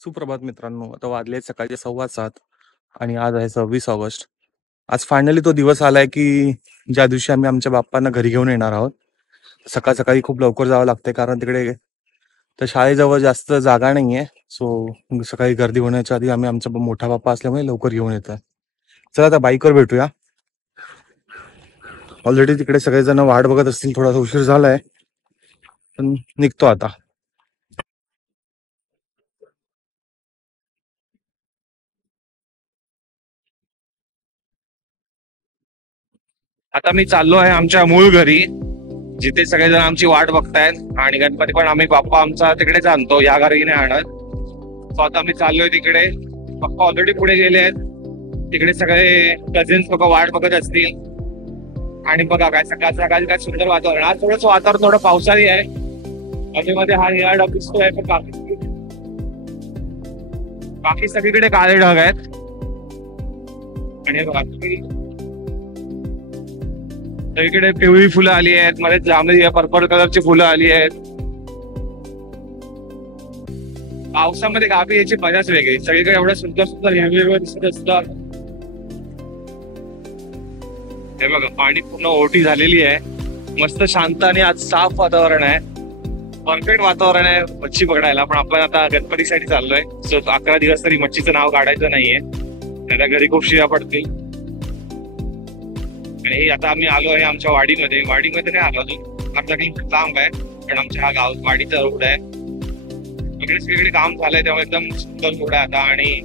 सुप्रभात मित्रांनो. आता वाजले सकाळचे 7:15 आणि आज आहे 26 ऑगस्ट. आज फायनली तो दिवस आलाय की ज्या दिवशी आम्ही आमच्या बाप्पांना घरी घेऊन येणार आहोत. सकाळ सकाळी खूप लवकर जावं लागतंय कारण तिकडे तर शाळेजवळ जास्त जागा नाहीये. सो सकाळी गर्दी होण्याच्या आधी आम्ही आमचा मोठा बाप्पा असल्यामुळे लवकर घेऊन येतोय. चला आता बाईकवर भेटूया. ऑलरेडी तिकडे सगळेजण वाट बघत असतील, थोडासा उशीर झालाय पण निघतो आता. आता मी चाललो आहे आमच्या मूळ घरी, जिथे सगळेजण आमची वाट बघतायत आणि गणपती पण आम्ही बाप्पा आमचा तिकडेच आणतो, या घरी नाही आणत. सो आता आम्ही चाललोय तिकडे. बाप्पा ऑलरेडी पुढे गेले आहेत. तिकडे सगळे कझिन्स लोक वाट बघत असतील. आणि बघा काय सकाळ सकाळी काय सुंदर वातावरण. आज थोडंसं वातावरण थोडं पावसाळी आहे. मध्ये मध्ये हा निळा ढग दिसतोय, पण बाकी सगळीकडे काळे ढग आहेत. आणि बघा सगळीकडे पिवळी फुलं आली आहेत, मध्ये जांभळी पर्पल कलरची फुलं आली आहेत. पावसामध्ये गावी याची मजाच वेगळी. सगळीकडे एवढं सुंदर सुंदर हिरवं दिसत असतं. हे बघा पाणी पूर्ण ओटी झालेली आहे. मस्त शांत आणि आज साफ वातावरण आहे. परफेक्ट वातावरण आहे मच्छी पकडायला. पण आपण आता गणपतीसाठी चाललोय. सो 11 दिवस तरी मच्छीचं नाव काढायचं नाहीये, त्याला घरी खूप शिव्या पडतील. आणि आता आम्ही आलो आहे आमच्या वाडीमध्ये. वाडीमध्ये नाही आलो अजून, अर्धा किलोमीटर लांब आहे. पण आमच्या हा गाव वाडीचा रोड आहे. इकडे सगळीकडे काम झालंय त्यामुळे एकदम सुंदर रोड आहे आता. आणि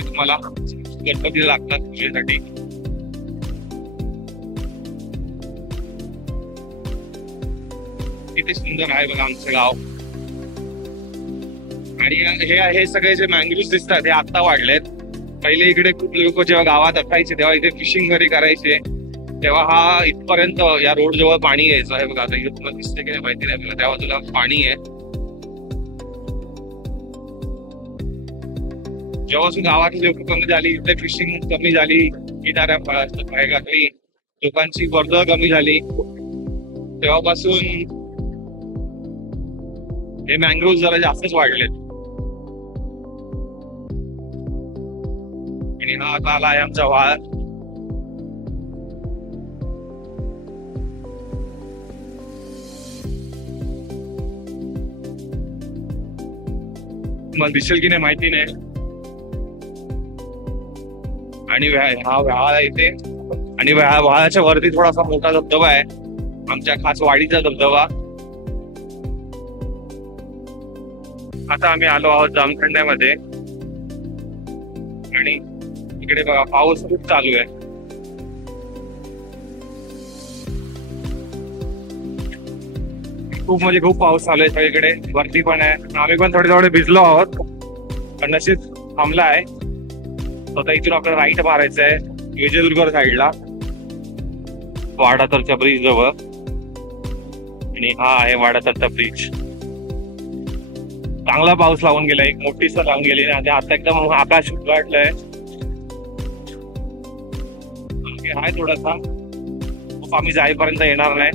तुम्हाला गणपतीला लागतात पूजेसाठी. किती सुंदर आहे बघा आमचं गाव. आणि हे सगळे जे मँग्रोव्ह दिसतात हे आता वाढलेत. पहिले इकडे खूप लोक जेव्हा गावात असायचे तेव्हा इथे फिशिंग घरी करायचे, तेव्हा हा इथपर्यंत या रोड जवळ पाणी यायचं. आहे बघा आता इथे तुम्हाला दिसते की नाही माहिती नाही आपल्याला, त्या बाजूला पाणी आहे. जेव्हापासून गावातली लोक कमी झाली, इथे फिशिंग कमी झाली, किनाऱ्या भागातली लोकांची वर्दळ कमी झाली, तेव्हापासून हे मँग्रोव्ह जरा जास्तच वाढलेत. आणि हा आता आला आहे आमचा वाळ. मला दिसेल की नाही माहिती नाही. आणि हा व्याळा इथे. आणि व्याळाच्या वरती थोडासा मोठा धबधबा आहे, आमच्या खास वाडीचा धबधबा. आता आम्ही आलो आहोत जामखंड्यामध्ये. आणि इकडे बघा पाऊस खूप चालू आहे. खूप म्हणजे खूप पाऊस चालू आहे सगळीकडे. वरती पण आहे. आम्ही पण थोडे भिजलो आहोत, पण नशीब थांबला आहे. आता इथून आपल्याला राईट मारायचं आहे विजयदुर्ग साईडला, वाडातरच्या ब्रिज जवळ. आणि हा आहे वाडातरचा ब्रिज. चांगला पाऊस लावून गेला, एक मोठी सर लावून गेली. आणि आता एकदम आकाश उघडलंय. हाय थोडासा खूप, आम्ही जाईपर्यंत येणार नाही.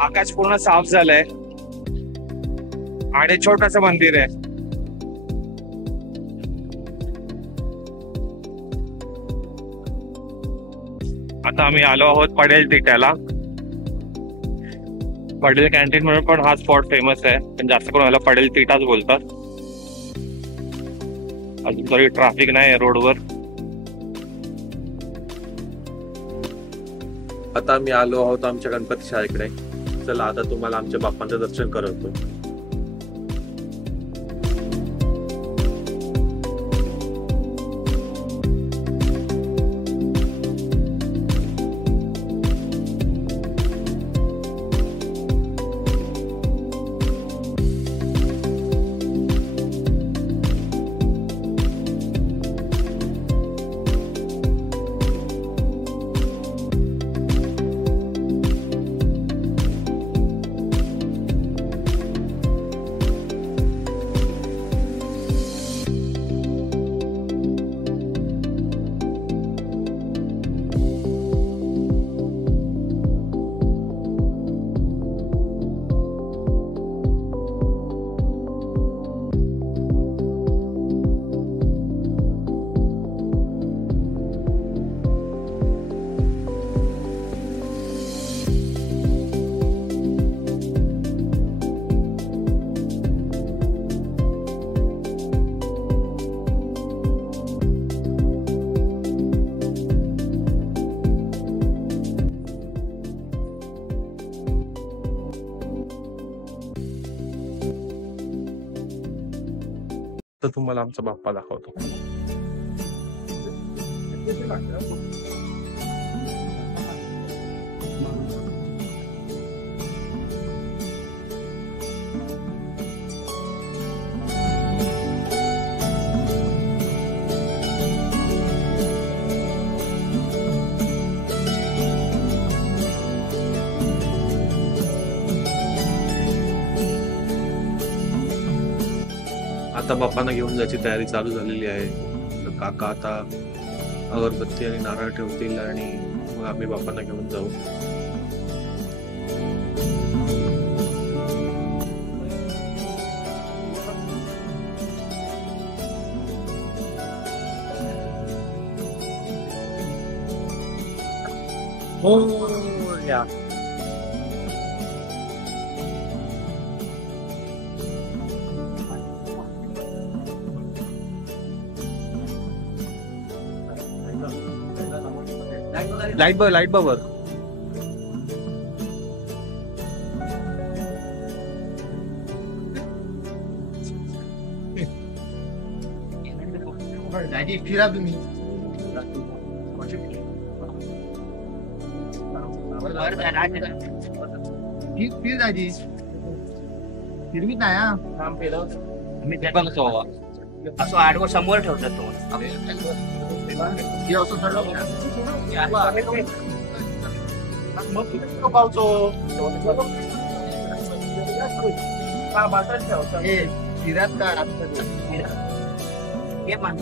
आकाश पूर्ण साफ झालंय. आणि छोटस मंदिर आहे. आता आम्ही आलो आहोत पडेल तिट्याला. पडेल कॅन्टीन म्हणून पण हा स्पॉट फेमस आहे, पण जास्त करून याला पडेल तिटाच बोलतात. अजून तरी ट्रॅफिक नाही रोडवर. आता आम्ही आलो आहोत आमच्या गणपती शाळेकडे. चला आता तुम्हाला आमच्या बाप्पांचं दर्शन करवतो. तर तुम्हाला आमचा बाप्पा दाखवतो. आता बाप्पांना घेऊन जायची तयारी चालू झालेली आहे. तर काका आता अगरबत्ती आणि नारळ ठेवतील आणि मग आम्ही बाप्पांना घेऊन जाऊ. हो या लाईट बघ दादी फिरा तुम्ही फिर दादी फिरवीत नाही हा मी ते बघतो असं आडवं समोर ठेवतात तो फिरत काढ हे मान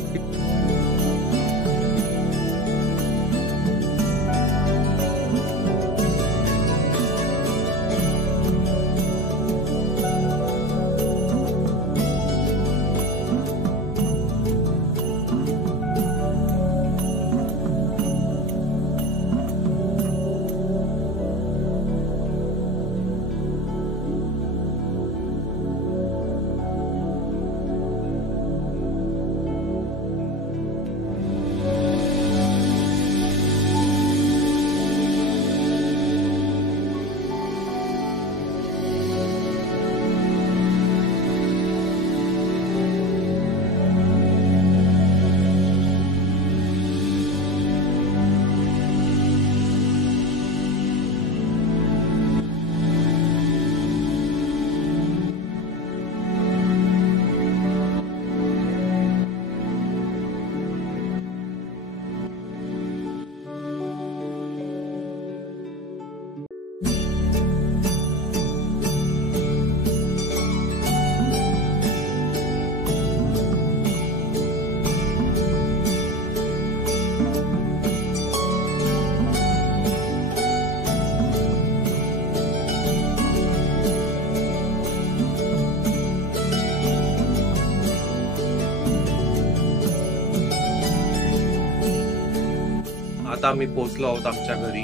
आता आम्ही पोहोचलो आहोत आमच्या घरी.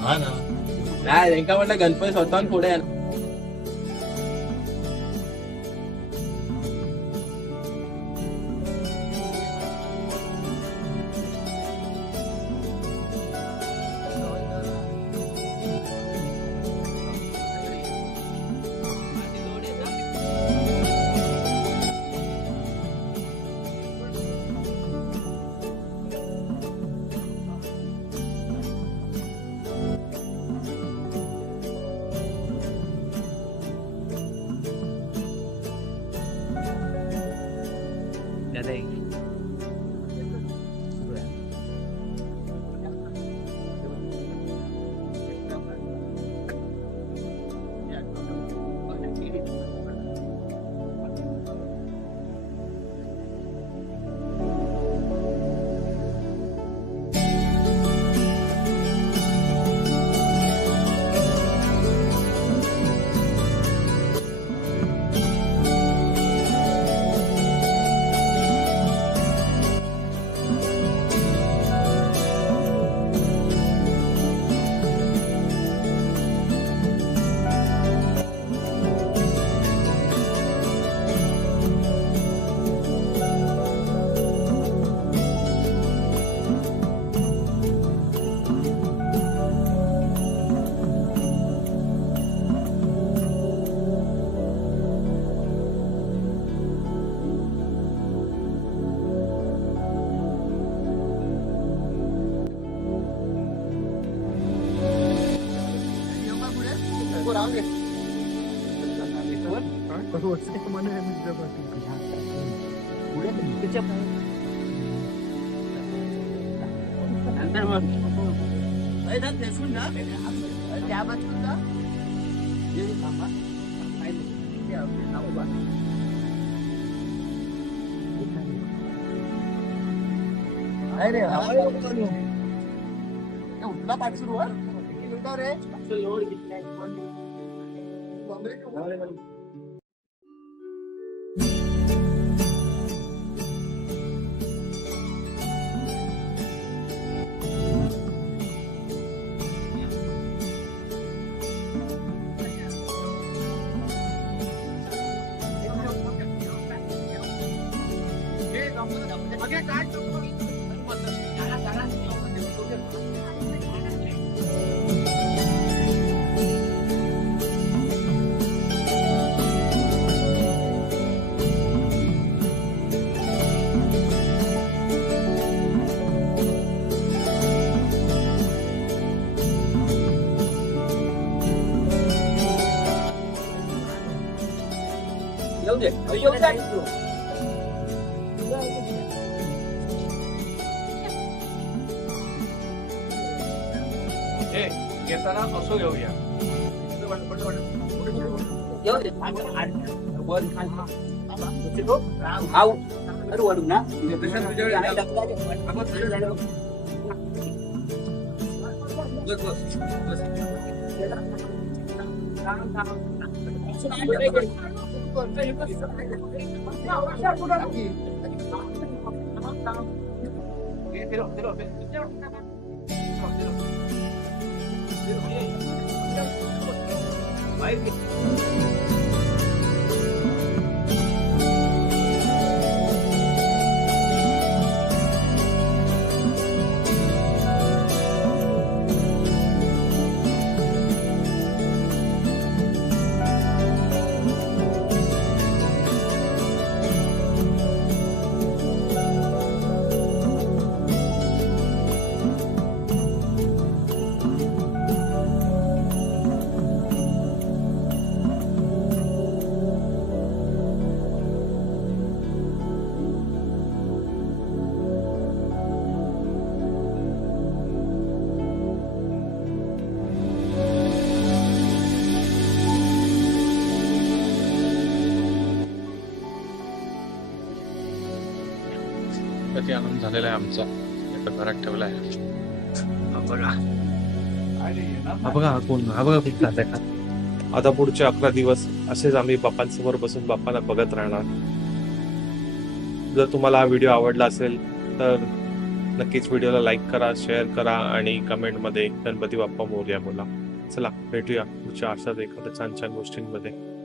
हा ना नाही त्यांना म्हटलं गणपती स्वतः पुढे नंतर मग त्या बाजूला नाही रे उठला पाठ सुरू रे येऊ दे येताना असं घेऊया. वडू ना किती आनंद झालेला आहे आमचा. एका घरात ठेवला आहे. हा बघा खूप जात आहे का. आता पुढचे 11 दिवस असेच आम्ही बाप्पांसमोर बसून बाप्पाला बघत राहणार. जर तुम्हाला हा व्हिडिओ आवडला असेल तर नक्कीच व्हिडिओला लाईक करा, शेअर करा आणि कमेंटमध्ये गणपती बाप्पा मोरया बोला. चला भेटूया पुढच्या अशाच एखाद्या छान छान गोष्टींमध्ये.